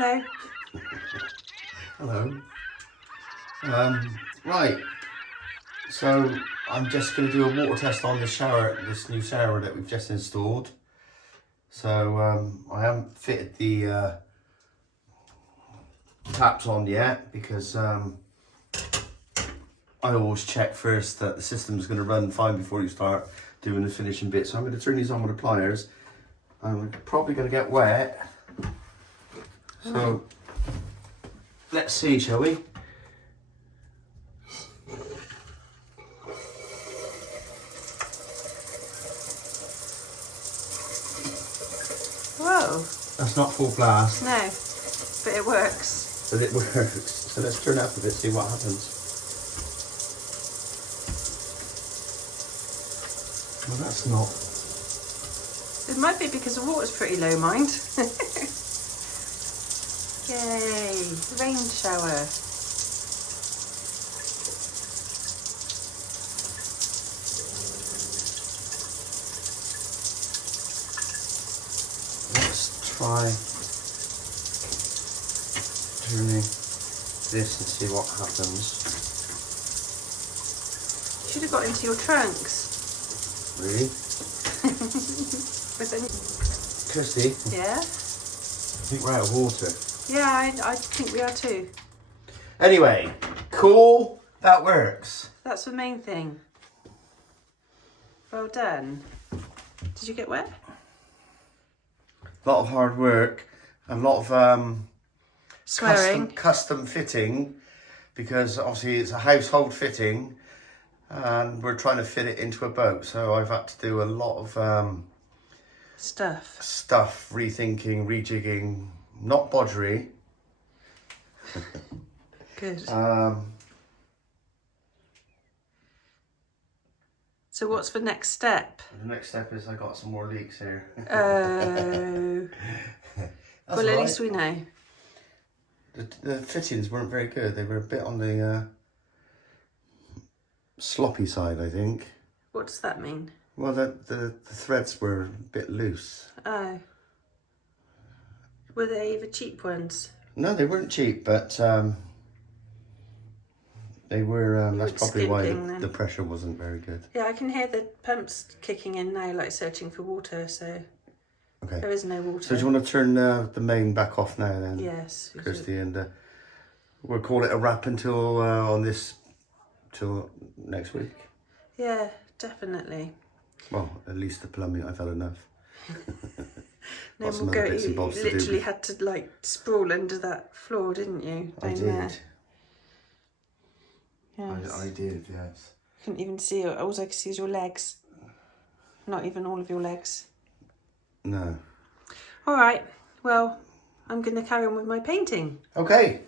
Hello. Hello. Right. So I'm just going to do a water test on this shower, this new shower that we've just installed. So I haven't fitted the taps on yet because I always check first that the system's going to run fine before you start doing the finishing bit. So I'm going to turn these on with the pliers. I'm probably going to get wet. So let's see, shall we? Whoa. That's not full blast. No, but it works. But it works. So let's turn it up a bit, see what happens. Well, that's not. It might be because the water's pretty low, mind. Yay, rain shower. Let's try turning this and see what happens. Should have got into your trunks. Really? But then, Kirsty, yeah? I think we're out of water. Yeah, I think we are too. Anyway, cool. That works. That's the main thing. Well done. Did you get wet? A lot of hard work, and a lot of Swearing. custom fitting, because obviously it's a household fitting and we're trying to fit it into a boat. So I've had to do a lot of stuff, rethinking, rejigging, not bodgery. Good. So what's the next step? The next step is I got some more leaks here. Oh. Well, at least we know. The fittings weren't very good. They were a bit on the sloppy side, I think. What does that mean? Well, the threads were a bit loose. Oh. Were they the cheap ones? No, they weren't cheap, but they were. That's probably why the pressure wasn't very good. Yeah, I can hear the pumps kicking in now, like searching for water, so okay. There is no water. So do you want to turn the main back off now then? Yes. Kirsty, and we'll call it a wrap until till next week. Yeah, definitely. Well, at least the plumbing, I've had enough. No more go. You literally had to like sprawl under that floor, didn't you? I did. There. Yes. I did, yes. Couldn't even see you. All I could see is your legs. Not even all of your legs. No. All right. Well, I'm going to carry on with my painting. Okay.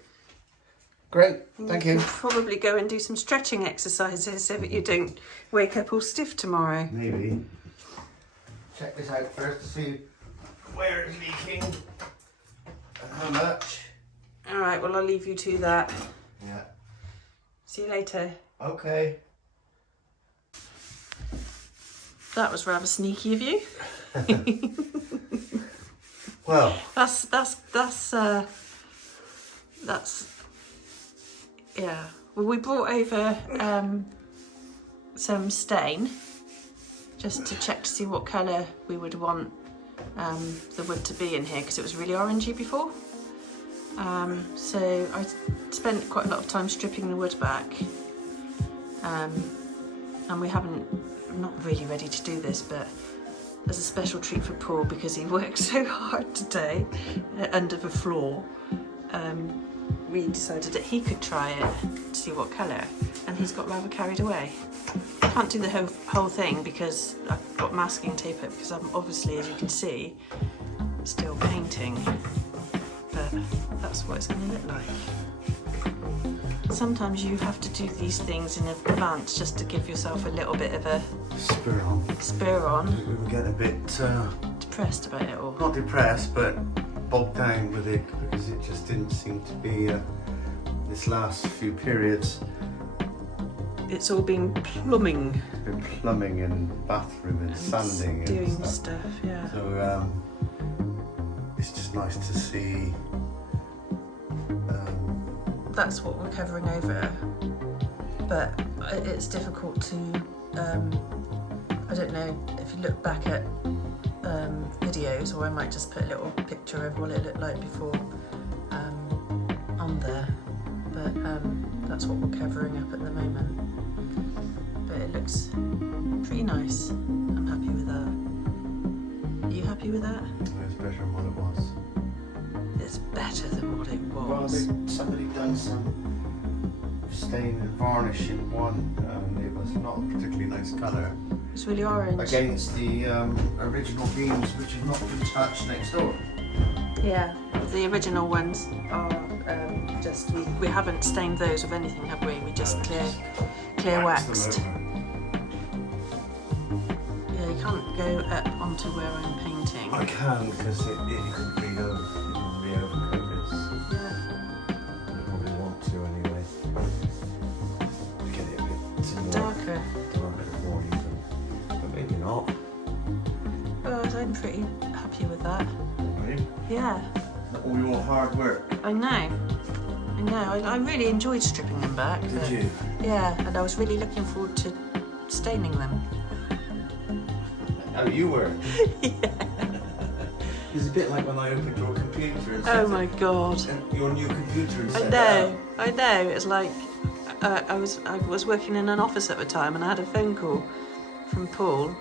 Great. Thank you. Probably go and do some stretching exercises so that you don't wake up all stiff tomorrow. Maybe. Check this out first to see where it's leaking and how much. All right. Well, I'll leave you to that. Yeah. See you later. Okay. That was rather sneaky of you. Well, That's yeah. Well, we brought over some stain just to check to see what colour we would want the wood to be in here, because it was really orangey before. So I spent quite a lot of time stripping the wood back, and we haven't. I'm not really ready to do this, but as a special treat for Paul, because he worked so hard today under the floor, we decided that he could try it to see what colour, and he's got rather carried away. Can't do the whole thing because I've got masking tape up, because I'm obviously, as you can see, still painting, but that's what it's going to look like. Sometimes you have to do these things in advance just to give yourself a little bit of a spur on. We were getting a bit depressed about it all. not depressed, but bogged down with it, because it just didn't seem to be this last few periods. It's all been plumbing. It's been plumbing and bathroom and sanding doing and stuff. yeah. So it's just nice to see that's what we're covering over, but it's difficult to, I don't know if you look back at videos, or I might just put a little picture of what it looked like before on there, but that's what we're covering up at the moment. But it looks pretty nice. I'm happy with that. Are you happy with that? It's better than what it was. It's better than what it Well, was. somebody done some stain and varnish in one, and it was not a particularly nice colour. It's really orange. Against the original beams, which have not been touched next door. Yeah, the original ones are just, we haven't stained those with anything, have we? We just clear waxed. Yeah, you can't go up onto where I'm painting. I can, because it could be re-overcoat this. Yeah. I probably want to anyway. Get it a bit Darker. more even. But maybe not. Oh, I'm pretty happy with that. Right? Yeah, All your hard work. I know. I really enjoyed stripping them back. Did you? Yeah, and I was really looking forward to staining them. Oh, you were? Yeah. It's a bit like when I opened your computer and Oh my god. your new computer and I know. It's like I was working in an office at the time, and I had a phone call from Paul,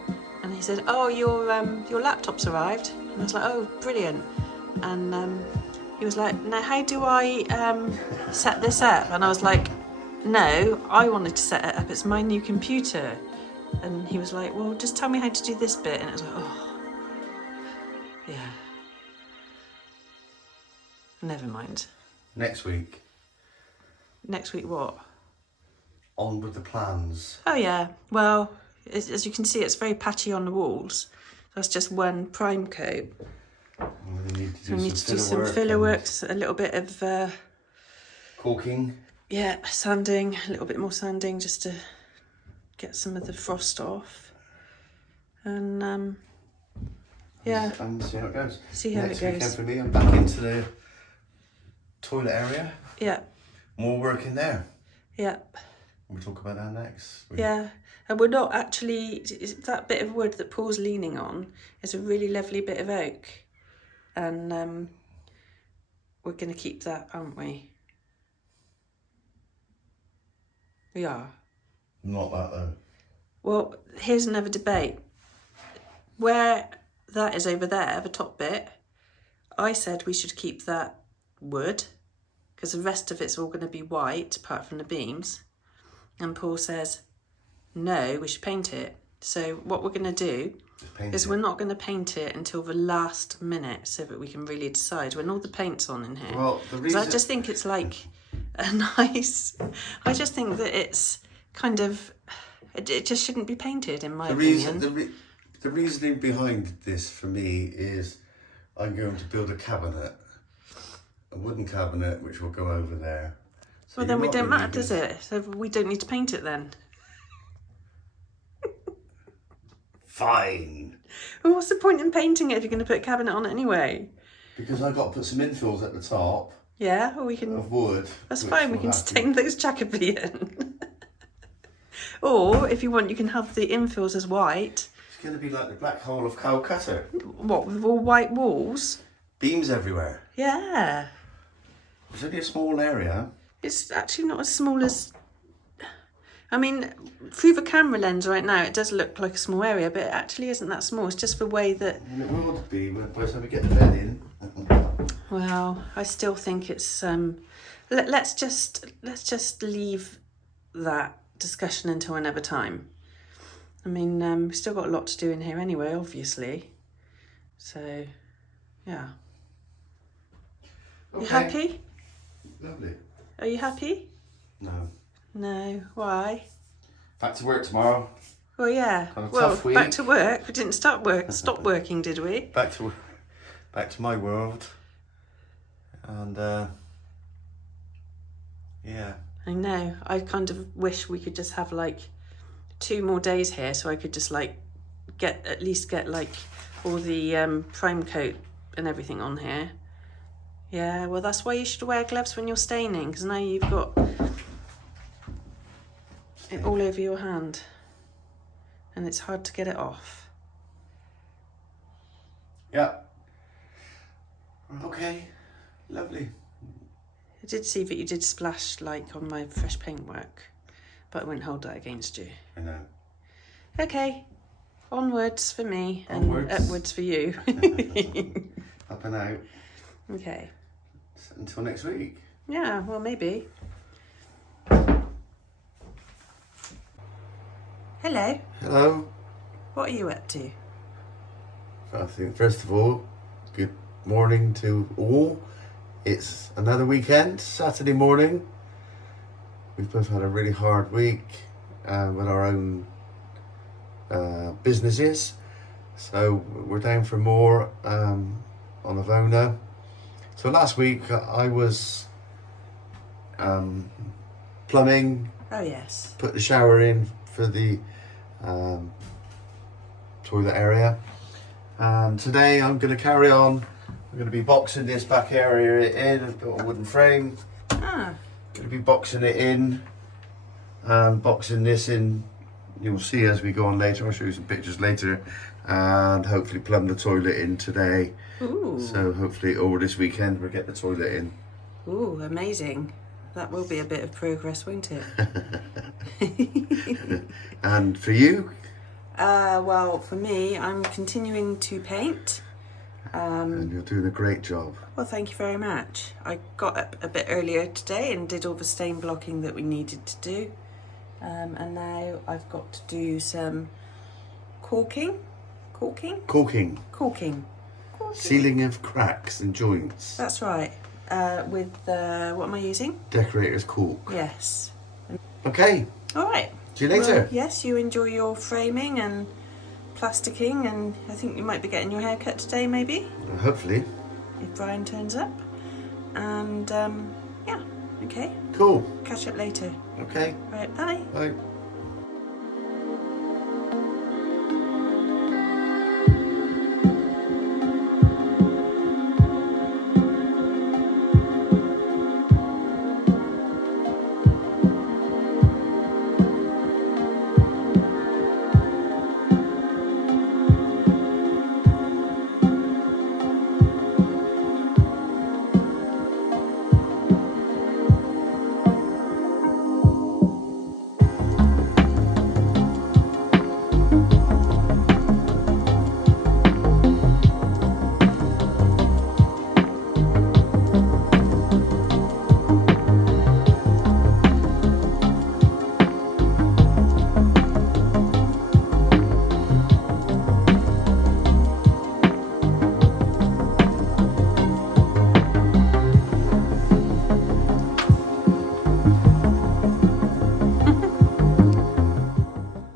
and he said, "Oh, your laptop's arrived." And I was like, "Oh, brilliant!" And he was like, "Now, how do I set this up?" And I was like, "No, I wanted to set it up. It's my new computer." And he was like, "Well, just tell me how to do this bit." And it was like, "Oh, yeah. Never mind." Next week, Next week, what? on with the plans. Oh yeah, well, as you can see, it's very patchy on the walls. That's just one prime coat. We need to do some filler works, a little bit of caulking. yeah, sanding, a little bit more sanding, just to get some of the frost off. And yeah, And see how it goes. see how Next it weekend goes. for me, I'm back into the toilet area. Yeah, More work in there. yeah, We'll talk about that next week. yeah. And we're not actually, that bit of wood that Paul's leaning on is a really lovely bit of oak. And we're going to keep that, aren't we? We are. Not that though. Well, here's another debate. Where that is over there, the top bit, I said we should keep that wood because the rest of it's all going to be white apart from the beams. And Paul says, no, we should paint it. So what we're going to do is we're not going to paint it until the last minute so that we can really decide when all the paint's on in here. Well, the reason I just think it's like a nice, I just think that it's kind of, it just shouldn't be painted in my opinion. The reasoning behind this for me is I'm going to build a cabinet, a wooden cabinet, which will go over there. So Well, then we you're don't not matter, does it? So we don't need to paint it then. Fine. Well, what's the point in painting it if you're going to put a cabinet on it anyway? Because I've got to put some infills at the top Yeah, or we can. of wood. That's which fine. We will can have to- stain those Jacobean. Or if you want, you can have the infills as white. It's going to be like the black hole of Calcutta. What, with all white walls? Beams everywhere. Yeah. It's only a small area. It's actually not as small as. I mean, through the camera lens right now, it does look like a small area, but it actually isn't that small. It's just the way that. And it will be by the time we get the bed in. Well, I still think it's. Let's just leave that discussion until another time. I mean, we've still got a lot to do in here anyway, obviously. So, yeah. You Okay. happy? Lovely. Are you happy? No. No. Why? Back to work tomorrow. Well, yeah. Had a Well, tough week. back to work. We didn't stop working, did we? Back to my world. And yeah. I know. I kind of wish we could just have like 2 more days here, so I could just like at least get like all the prime coat and everything on here. Yeah, well that's why you should wear gloves when you're staining, because now you've got it all over your hand and it's hard to get it off. Yeah. Okay, lovely. I did see that you did splash like on my fresh paintwork, but I wouldn't hold that against you. I know. Okay, onwards for me Onwards. and upwards for you. Up and out. Okay. Until next week. Yeah, well maybe. Hello. Hello. What are you up to? I think first of all, good morning to all. It's another weekend, Saturday morning. We've both had a really hard week with our own businesses. So we're down for more on Avona. So last week I was plumbing, Oh yes. put the shower in for the toilet area. And today I'm going to carry on. I'm going to be boxing this back area in. I've got a wooden frame. Ah. Going to be boxing it in and boxing this in. You'll see as we go on later. I'll show you some pictures later. And hopefully plumb the toilet in today. Ooh. So hopefully over this weekend we'll get the toilet in. Ooh, amazing. That will be a bit of progress, won't it? And for you? Well, for me, I'm continuing to paint. And you're doing a great job. Well, thank you very much. I got up a bit earlier today and did all the stain blocking that we needed to do. And now I've got to do some caulking. Caulking. Sealing of cracks and joints. That's right. With, what am I using? Decorator's caulk. Yes. Okay. All right. See you later. Well, yes, you enjoy your framing and plasticking, and I think you might be getting your hair cut today, maybe, Hopefully. if Bryan turns up. And, yeah, okay. Cool. Catch up later. Okay. Right, bye. Bye.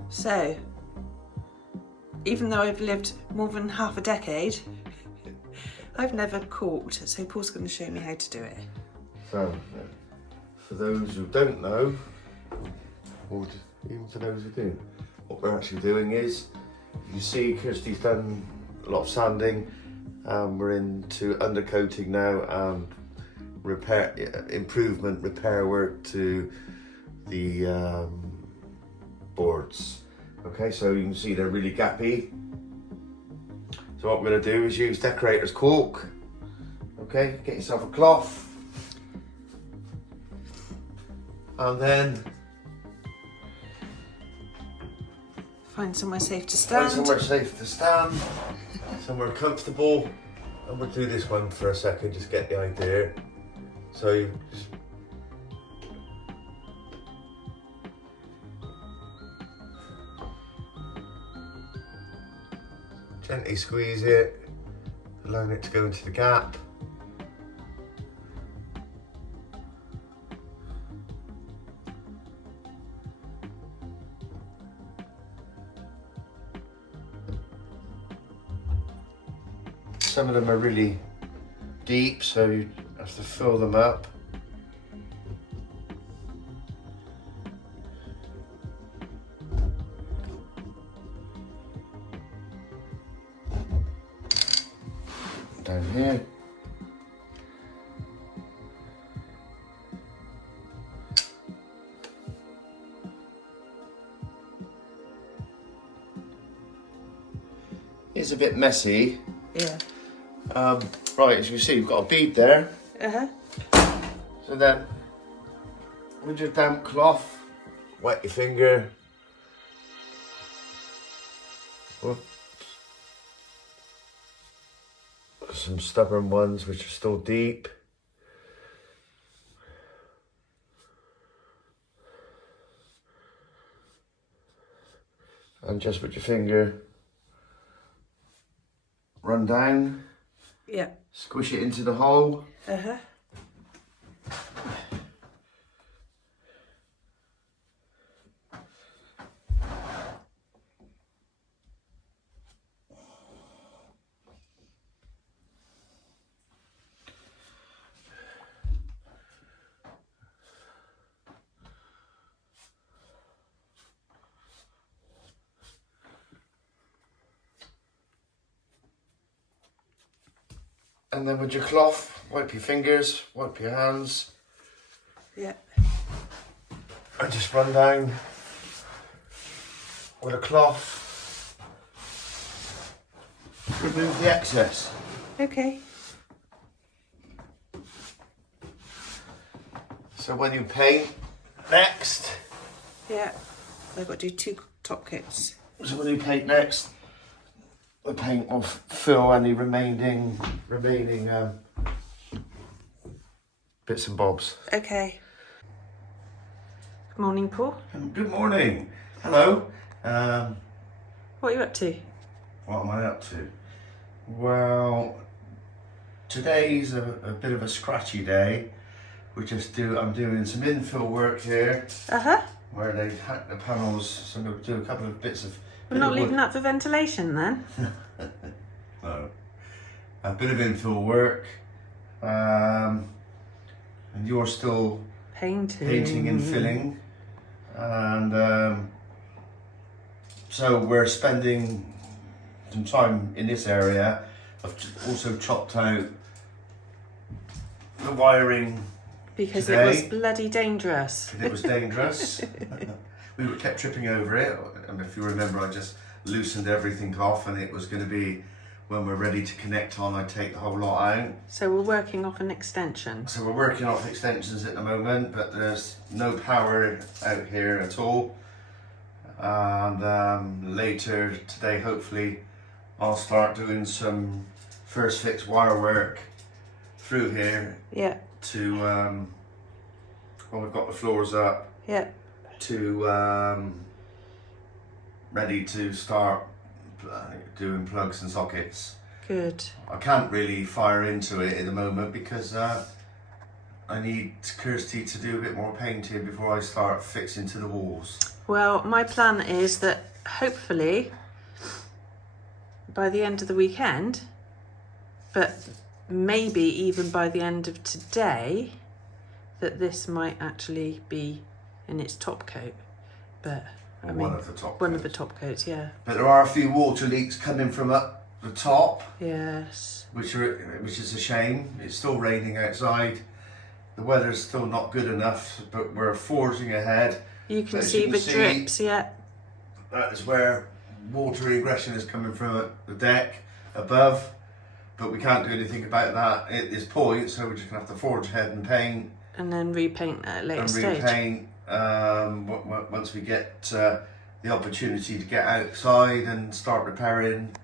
So, even though I've lived more than half a decade, I've never caulked, so Paul's going to show me how to do it. So, for those who don't know, or even for those who do, what we're actually doing is, you see Kirsty's done a lot of sanding, we're into undercoating now and repair work to the boards. Okay, so you can see they're really gappy. So what we're going to do is use decorator's caulk. Okay, get yourself a cloth. And then Find somewhere safe to stand. find somewhere safe to stand, somewhere comfortable. And we'll do this one for a second, just get the idea. So you just gently squeeze it, allowing it to go into the gap. Some of them are really deep, so you have to fill them up. Down here. is a bit messy. Yeah. Right, as you see, you've got a bead there. Uh-huh. So then, with your damp cloth, wet your finger. Whoops. Some stubborn ones which are still deep. And just with your finger, run down. Yeah. Squish it into the hole. Uh-huh. And then with your cloth, wipe your fingers, wipe your hands. Yeah. And just run down with a cloth. Remove the excess. Okay. So when you paint next, Yeah. I've got to do 2 top coats. the paint will fill any remaining bits and bobs. Okay. Good morning, Paul. Good morning. Hello. What are you up to? What am I up to? Well, today's a bit of a scratchy day. I'm doing some infill work here Uh-huh. where they've hacked the panels, so I'm going to do a couple of bits of... We're not leaving that for ventilation then? No. A bit of infill work. And you're still painting and filling. And so we're spending some time in this area. I've also chopped out the wiring Because today. it was bloody dangerous. It was dangerous. We kept tripping over it, and if you remember, I just loosened everything off, and it was going to be, when we're ready to connect on, I take the whole lot out. So we're working off an extension. So we're working off extensions at the moment, but there's no power out here at all. And later today, hopefully, I'll start doing some first fix wire work through here. Yeah. To when we've got the floors up, Yeah. to ready to start doing plugs and sockets. Good. I can't really fire into it at the moment because I need Kirsty to do a bit more painting before I start fixing to the walls. Well, my plan is that hopefully by the end of the weekend, but maybe even by the end of today, that this might actually be in its top coat. But I mean, One of the top coats, yeah. But there are a few water leaks coming from up the top. Yes. Which is a shame. It's still raining outside. The weather's still not good enough, but we're forging ahead. You can see the drips, yeah. That is where water ingression is coming from the deck above, but we can't do anything about that at this point, so we're just going to have to forge ahead and paint. And then repaint at a later stage. Repaint once we get the opportunity to get outside and start repairing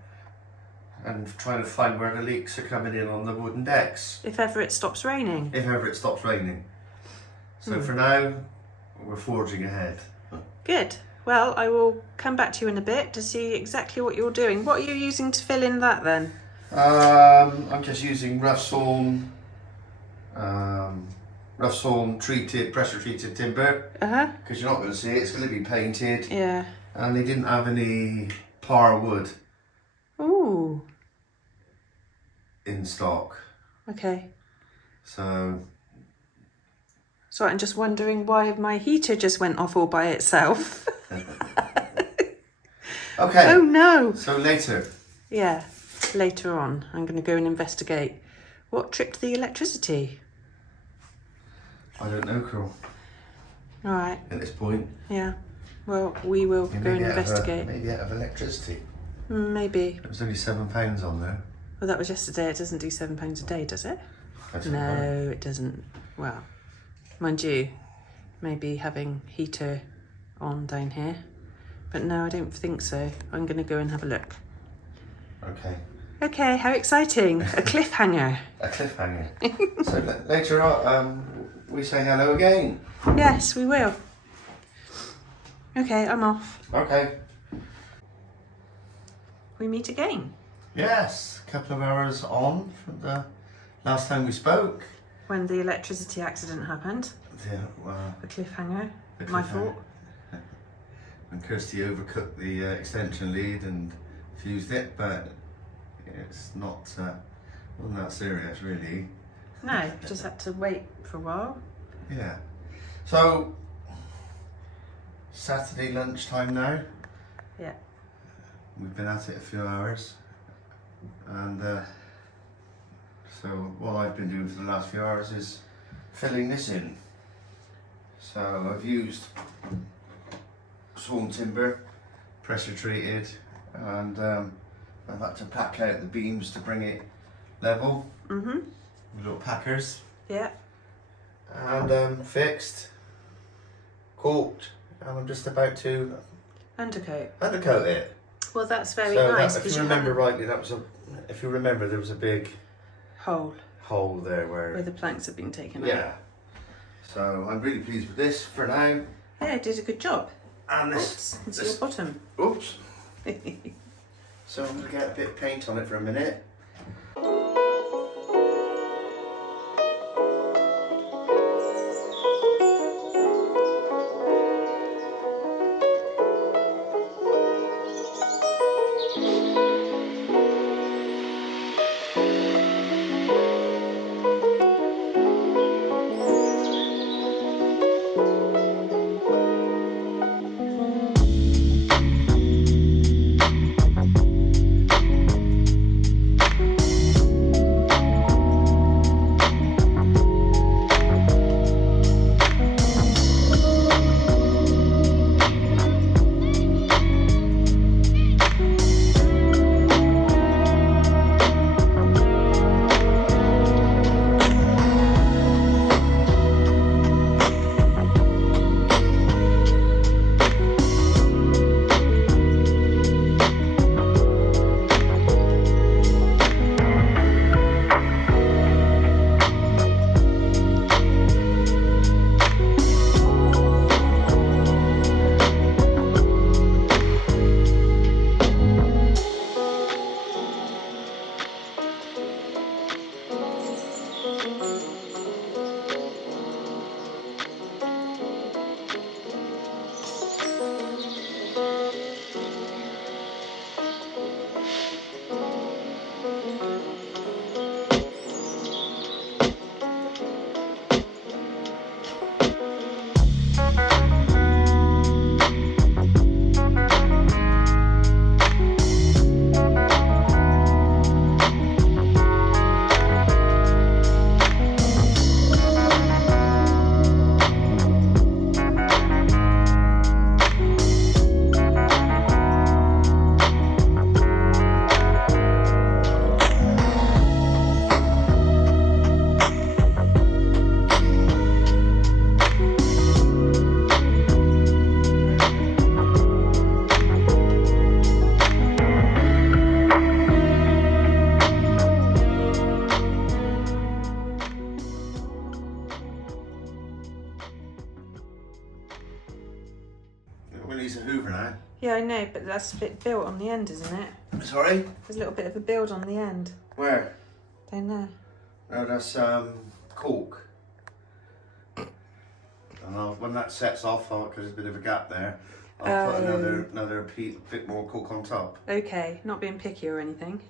and trying to find where the leaks are coming in on the wooden decks. If ever it stops raining. If ever it stops raining. So for now, we're forging ahead. Good. Well, I will come back to you in a bit to see exactly what you're doing. What are you using to fill in that then? I'm just using rough sawn treated, pressure treated timber. Because you're not going to see it, it's going to be painted. Yeah. And they didn't have any par wood. Ooh. In stock. Okay. So I'm just wondering why my heater just went off all by itself. Okay. Oh no. So later. Yeah, later on I'm going to go and investigate what tripped the electricity. I don't know, Carl. All right. At this point. Yeah. Well, we will go and investigate. Maybe out of electricity. Maybe. There was only £7 on there. Well, that was yesterday. It doesn't do £7 a day, does it? I don't No, know. it doesn't. Well, mind you, maybe having heater on down here. But no, I don't think so. I'm going to go and have a look. Okay. Okay, how exciting. A cliffhanger. A cliffhanger. So later on, we say hello again. Yes, we will. Okay, I'm off. Okay. We meet again. Yes, a couple of hours on from the last time we spoke. When the electricity accident happened. Yeah, well, The cliffhanger. the My cliffhanger. fault. When Kirsty overcooked the extension lead and fused it, but it's not, wasn't that serious really. No, just had to wait for a while. Yeah. So, Saturday lunchtime now. Yeah. We've been at it a few hours. And so what I've been doing for the last few hours is filling this in. So I've used sawn timber, pressure treated, and I've had to pack out the beams to bring it level. Mm-hmm. With little packers. Yeah. And fixed, caulked, and I'm just about to Undercoat. undercoat it. Well, that's very So nice. if 'cause you remember haven't- rightly, that was if you remember, there was a big hole hole there where where the planks have been taken out. yeah. So I'm really pleased with this for now. Yeah, it did a good job. And Oops, it's your this bottom. oops. So I'm gonna get a bit of paint on it for a minute. We need a hoover now. Yeah, I know, but that's a bit built on the end, isn't it? Sorry? There's a little bit of a build on the end. Where? Down there. No, that's caulk. And when that sets off, because there's a bit of a gap there, I'll put another bit more caulk on top. Okay, not being picky or anything.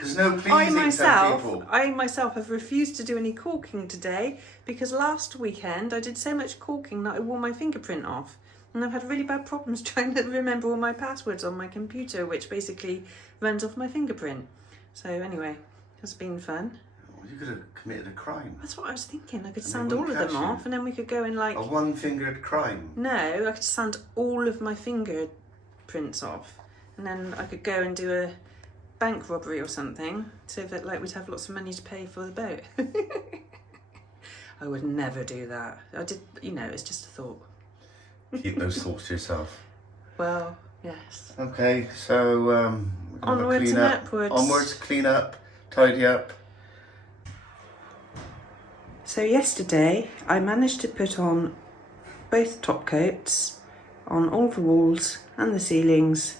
There's no pleasing some people. I myself have refused to do any caulking today because last weekend I did so much caulking that I wore my fingerprint off. And I've had really bad problems trying to remember all my passwords on my computer, which basically runs off my fingerprint. So anyway, it's been fun. Well, you could have committed a crime. That's what I was thinking. I could And they sand all wouldn't of them catch you. off and then we could go and like... A one-fingered crime. No, I could sand all of my fingerprints off and then I could go and do a bank robbery or something, so that like we'd have lots of money to pay for the boat. I would never do that. I did, you know, it's just a thought. Keep those thoughts to yourself. Well, yes. Okay, so we're gonna Onwards clean and up. upwards. Onwards, clean up, tidy up. So yesterday I managed to put on both top coats on all the walls and the ceilings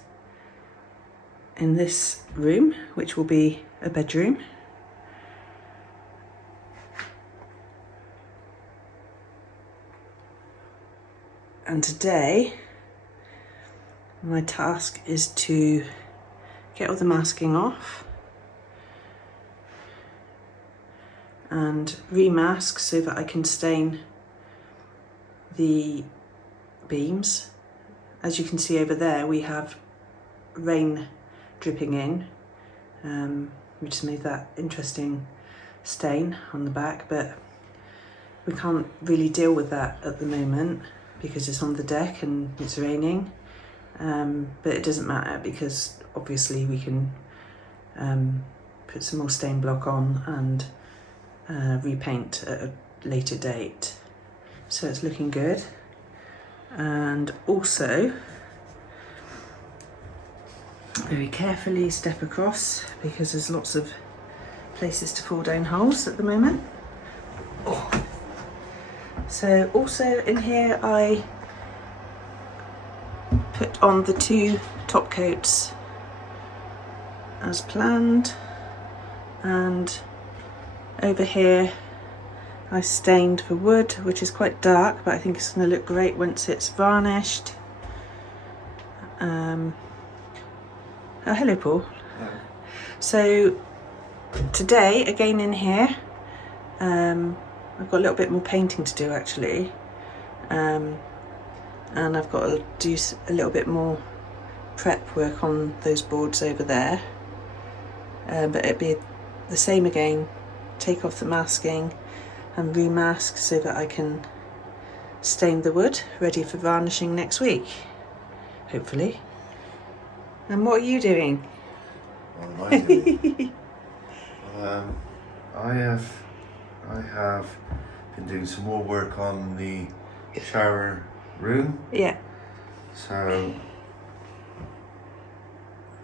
in this room, which will be a bedroom. And today my task is to get all the masking off and remask so that I can stain the beams. As you can see over there, we have rain dripping in, which has made that interesting stain on the back, but we can't really deal with that at the moment because it's on the deck and it's raining, but it doesn't matter because obviously we can put some more stain block on and repaint at a later date. So it's looking good. And also very carefully step across because there's lots of places to fall down holes at the moment. Oh. So also in here I put on the 2 top coats as planned, and over here I stained the wood, which is quite dark, but I think it's going to look great once it's varnished. Oh, hello Paul. Yeah. So today, again in here, I've got a little bit more painting to do actually, and I've got to do a little bit more prep work on those boards over there, but it'd be the same again, take off the masking and remask so that I can stain the wood ready for varnishing next week, hopefully. And what are you doing? What am I doing? I have been doing some more work on the shower room. Yeah. So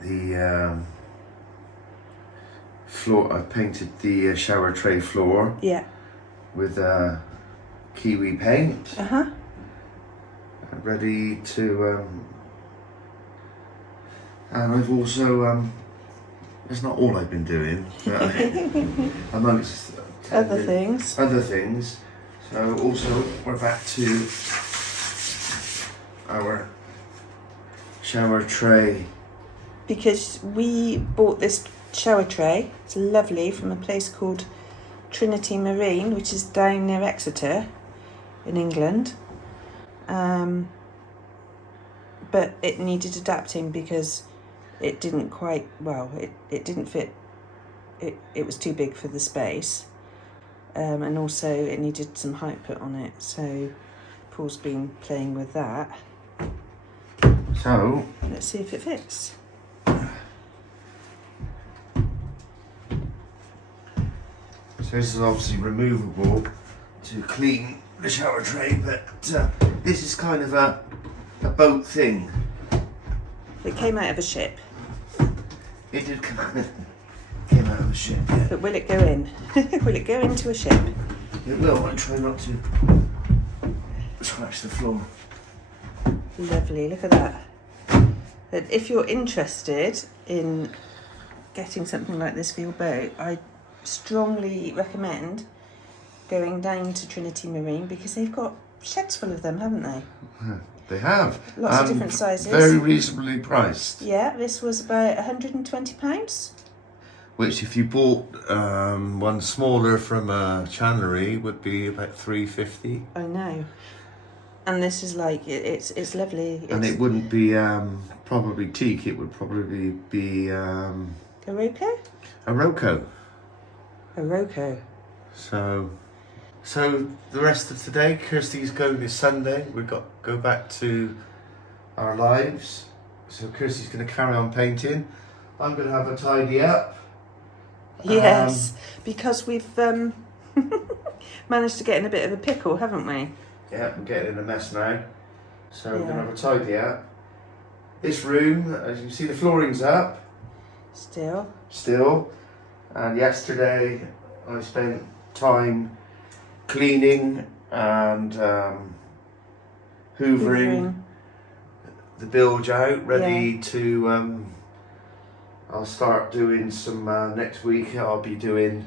the floor, I painted the shower tray floor. Yeah. With kiwi paint. Uh-huh. Ready to and I've also it's not all I've been doing, but amongst Other things. So also we're back to our shower tray, Because we bought this shower tray, it's lovely, from a place called Trinity Marine, which is down near Exeter in England, but it needed adapting because it didn't quite, well, it didn't fit, it was too big for the space, and also it needed some height put on it, so Paul's been playing with that. so Let's see if it fits. So this is obviously removable to clean the shower tray, but this is kind of a boat thing. It came out of a ship. It did come out of a ship, yeah. But will it go in? Will it go into a ship? It will. I try not to scratch the floor. Lovely, look at that. But if you're interested in getting something like this for your boat, I strongly recommend going down to Trinity Marine because they've got sheds full of them, haven't they? They have. Lots of different sizes. Very reasonably priced. Yeah, this was about £120. Which, if you bought one smaller from a chandlery, would be about $3.50. I know. And this is like, it's lovely. And it wouldn't be probably teak, it would probably be A Roco? a Roco. A Roco. So the rest of today, Kirsty's going this Sunday. We've got to go back to our lives. So Kirsty's going to carry on painting. I'm going to have a tidy up. Yes, because we've managed to get in a bit of a pickle, haven't we? Yeah, I'm getting in a mess now. So we're Yeah. going to have a tidy up. This room, as you can see, the flooring's up. Still. And yesterday I spent time cleaning and hoovering the bilge out, ready to I'll start doing some next week. I'll be doing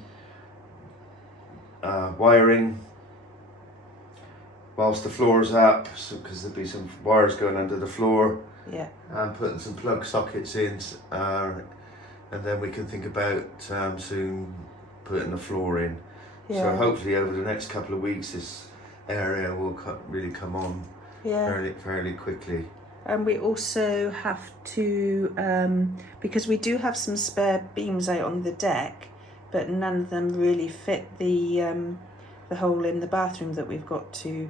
wiring whilst the floor's up, because there'll be some wires going under the floor. Yeah. And putting some plug sockets in, and then we can think about soon putting the floor in. Yeah. So hopefully over the next couple of weeks this area will really come on fairly quickly. And we also have to, because we do have some spare beams out on the deck, but none of them really fit the hole in the bathroom that we've got to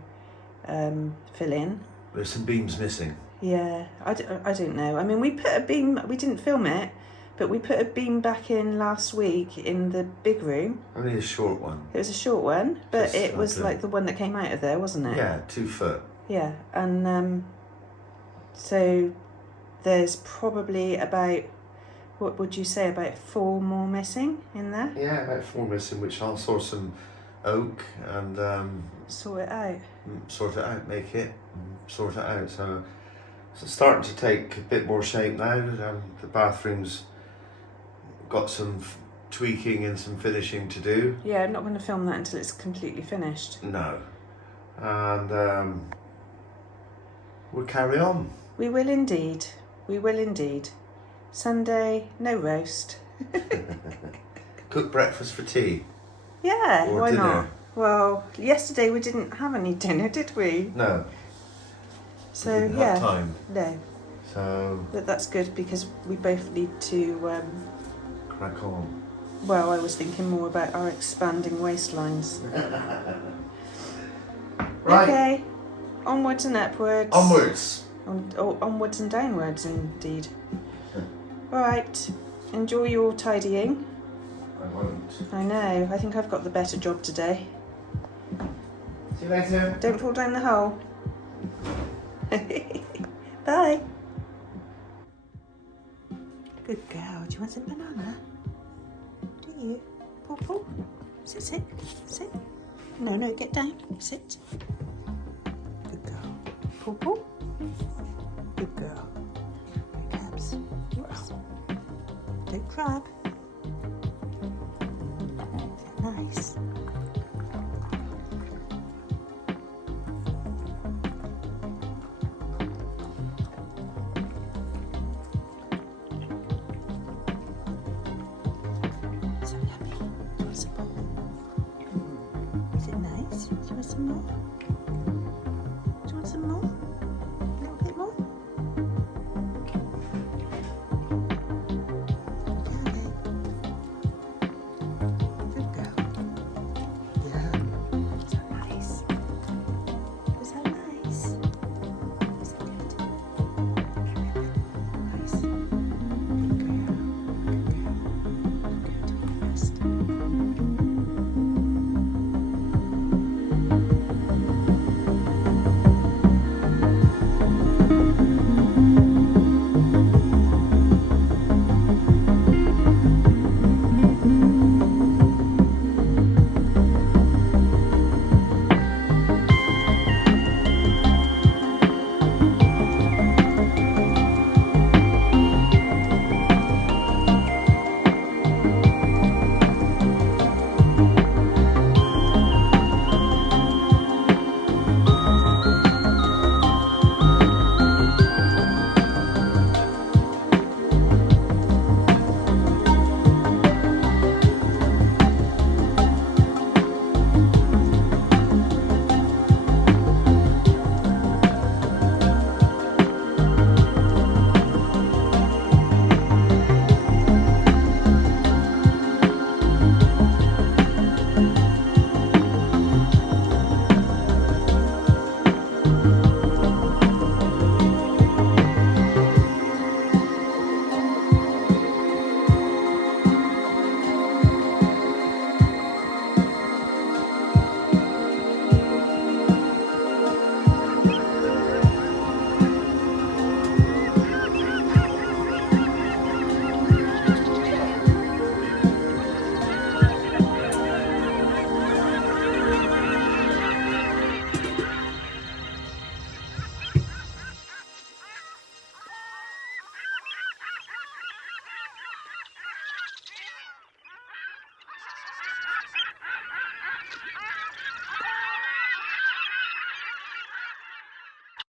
fill in. There's some beams missing. Yeah, I don't know. I mean, we put a beam, we didn't film it, but we put a beam back in last week in the big room. Only a short one. It was a short one, but Just it was like the one that came out of there, wasn't it? Yeah, 2 foot. Yeah, and so there's probably about, what would you say, about 4 more missing in there? Yeah, about 4 missing, which I'll source some oak and Sort it out. sort it out, sort it out. So it's starting to take a bit more shape now. The bathroom's got some tweaking and some finishing to do. Yeah, I'm not going to film that until it's completely finished. No. And we'll carry on. We will indeed. We will indeed. Sunday, no roast. Cook breakfast for tea. Yeah, Or why dinner. not? Well, yesterday we didn't have any dinner, did we? No. So Didn't yeah, have time. no. So But that's good because we both need to. crack on. Well, I was thinking more about our expanding waistlines. Right. Okay, onwards and upwards. Onwards. Onwards and downwards, indeed. All right, enjoy your tidying. I won't. I know. I think I've got the better job today. See you later. Don't fall down the hole. Bye. Good girl. Do you want some banana? Do you? Paw, paw. Sit, sit, sit. No, no, get down. Sit. Good girl. Paw, paw. Good girl. Big abs. Yes. Don't grab. Nice. So yummy. Do you want some more? Is it nice? Do you want some more?